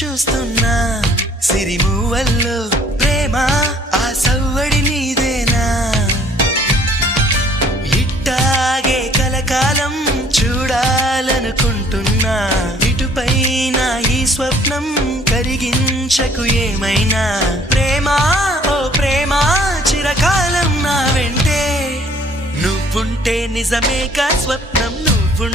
చూస్తున్నా సిరిమూవల్లో ప్రేమ ఆ సవ్వడి నీదేనా ఇట్టాగే కలకాలం చూడాలనుకుంటున్నా ఇటుపైన ఈ స్వప్నం కరిగించకు ఏమైనా ప్రేమ ఓ ప్రేమ చిరకాలం నా వెంటే నువ్వుంటే నిజమేగా స్వప్నం